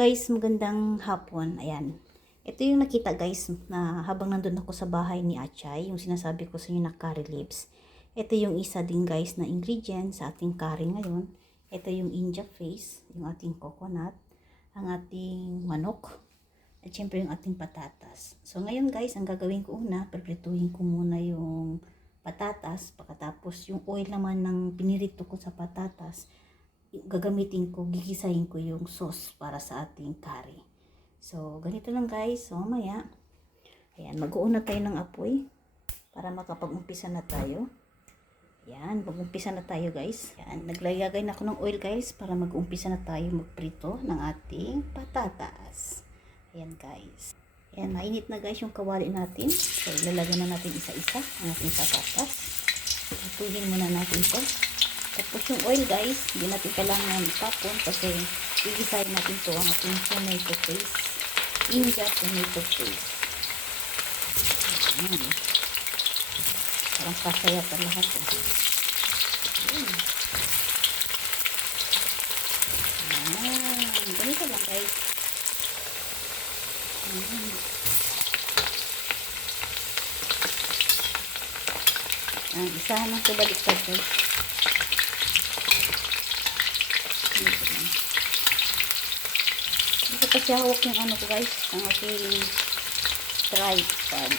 guys, magandang hapon. Ayan. Ito yung nakita guys na habang nandun ako sa bahay ni Achay, yung sinasabi ko sa inyo na curry leaves. Ito yung isa din guys na ingredient sa ating curry ngayon. Ito yung injak face, yung ating coconut, ang ating manok, at syempre yung ating patatas. So ngayon guys, ang gagawin ko una, preprituhin ko muna yung patatas. Pagkatapos yung oil naman ng pinirito ko sa patatas, gagamitin ko, gigisahin ko yung sauce para sa ating curry. So, ganito lang guys. So, mamaya, ayan, mag-uuna tayo ng apoy para makapag-umpisa na tayo. Ayan, mag-umpisa na tayo guys. Ayan, naglagay na ako ng oil guys para mag-umpisa na tayo magprito ng ating patatas. Ayan guys. Ayan, mainit na guys yung kawali natin. So, ilalagay na natin isa-isa ang ating patatas. Ituhin muna natin ito. Tapos yung oil guys, hindi natin kailangan itapon kasi igisahin natin to ang ating tomato paste. Injak tomato paste. Ayan. Parang kasaya pa lahat eh. Ayan. Ayan. Ganito lang guys. Ayan. Ayan. Isahan lang ito baliktad guys. Dito kasi hawak yung ano ko guys, ang aking tripod.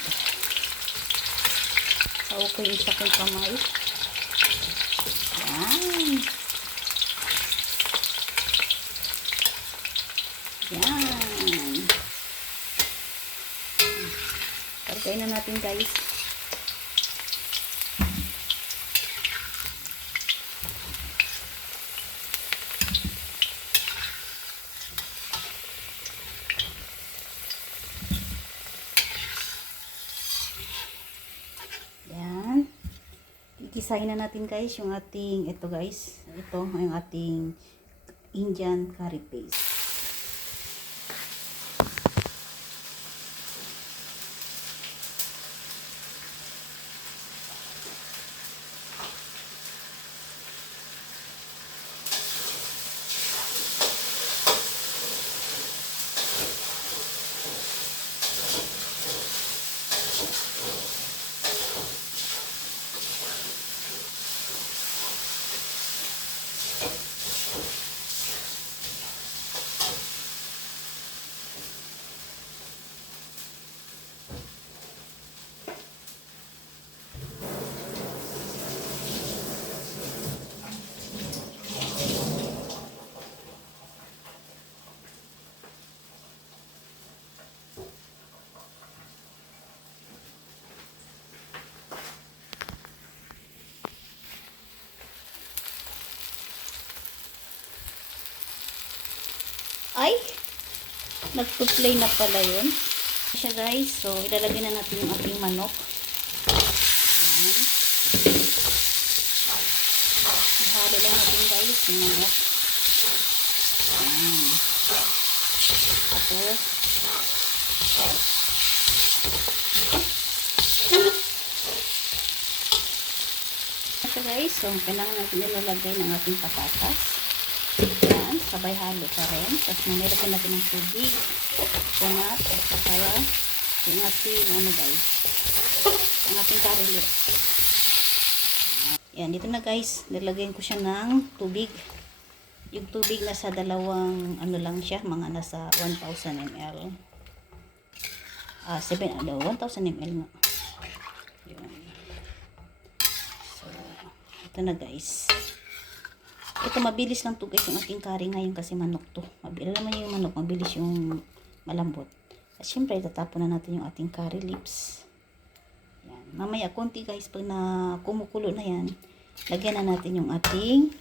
Hawak ko yung isa kong kamay. Yan. Yan. Kargayin na natin guys. Gisahin na natin guys yung ating, ito guys, ito yung ating Indian curry paste. Ay, nagpo-play na pala yun. Siya guys, so ilalagay na natin yung ating manok. Ayan. Ihalo lang natin guys yung manok. Ayan. Tapos siya guys, so kailangan natin ilalagay ng ating patatas. Ayan, sabay halo pa rin. Tapos mamilagyan natin ng tubig, coconut, at saka yung ating, ano guys, ang ating curry leaves. Ayan, dito na guys, nilagyan ko siya ng tubig. Yung tubig nasa dalawang, ano lang siya, mga nasa 1,000 ml. 1,000 ml nga. Ayan. So, ito na guys. Ito mabilis lang to guys yung ating curry ngayon kasi manok to. Alam naman yung manok, mabilis yung malambot. At syempre, tatapon na natin yung ating curry leaves. Yan. Mamaya, konti guys, pag na kumukulo na yan, lagyan na natin yung ating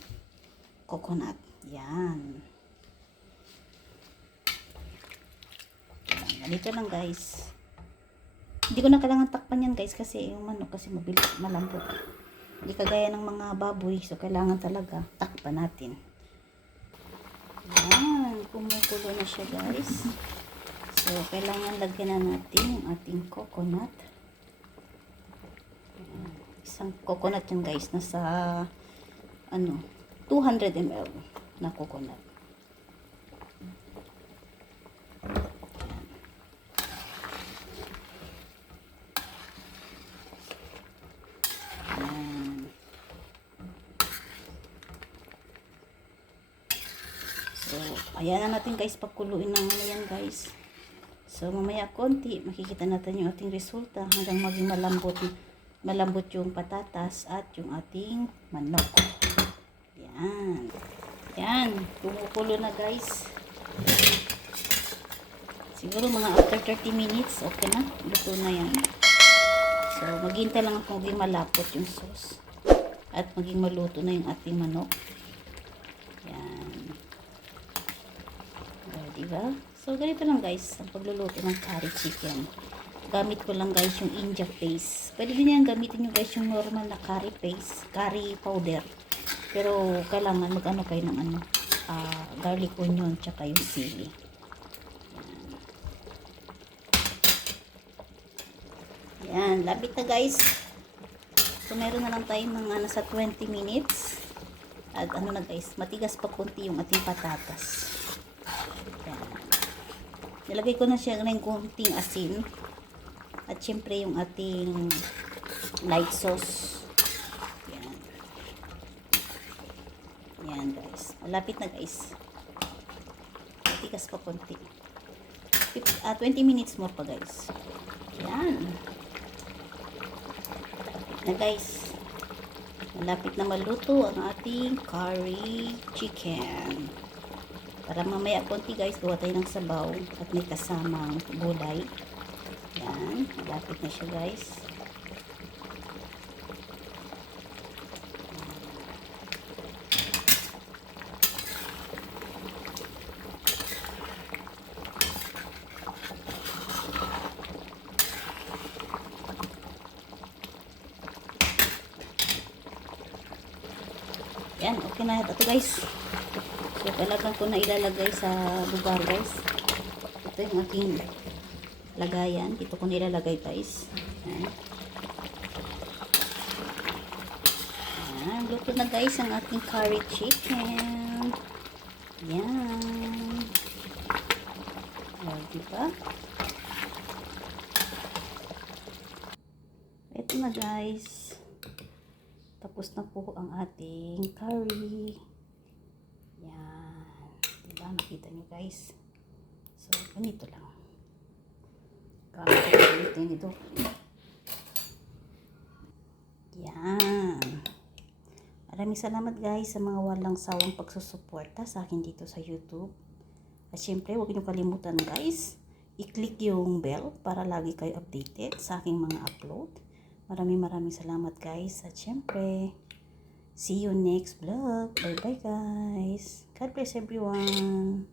coconut. Yan. Yan. Ganito lang guys. Hindi ko na kailangan takpan yan guys kasi yung manok kasi mabilis malambot. Hindi kagaya ng mga baboy. So, kailangan talaga takpan natin. Ayan. Kumukulo na siya, guys. So, kailangan lagyan na natin yung ating coconut. Ayan. Isang coconut yun, guys. Nasa, 200 ml na coconut. So, ayan na natin guys, pagkuluin ng ano yan guys. So, mamaya konti, makikita natin yung ating resulta hanggang maging malambot yung patatas at yung ating manok. Yan. Yan, kumukulo na guys. Siguro mga after 30 minutes, okay na. Luto na yan. So, maghintay lang ako maging malapot yung sauce. At maging maluto na yung ating manok. Yan. Diba? So, ganito lang guys, ang pagluluto ng curry chicken. Gamit ko lang guys yung India paste. Pwede din yan gamitin nyo guys yung normal na curry paste, curry powder. Pero, kailangan mag-ano kayo ng garlic onion, tsaka yung sili. Yan, labit na guys. So, meron na lang tayo mga nasa 20 minutes. At ano na guys, matigas pa konti yung ating patatas. Yan. Nilagay ko na siya ng konting asin. At syempre yung ating light sauce. Yan. Yan guys. Malapit na guys. Matigas pa konti. 20 minutes more pa guys. Yan. Na guys, malapit na maluto ang ating curry chicken. Para mamaya konti guys, gawa tayo ng sabaw at may kasamang gulay. Yan, malapit na siya guys. Yan, okay na ito guys. So, talagang ko na ilalagay sa lugar guys. Ito yung aking lagayan. Dito ko nilalagay guys. Yan. Yan, luto na guys ang ating curry chicken. Yan. O, diba? Ito na guys. Tapos na po ang ating curry. Yan. Diba? Nakita nyo guys. So, ganito lang. Ganito nito. Yan. Maraming salamat guys sa mga walang sawang pagsusuporta sa akin dito sa YouTube. At syempre, huwag nyo kalimutan guys, i-click yung bell para lagi kayo updated sa aking mga upload. Maraming salamat guys. At syempre, see you next vlog. Bye bye guys. God bless everyone.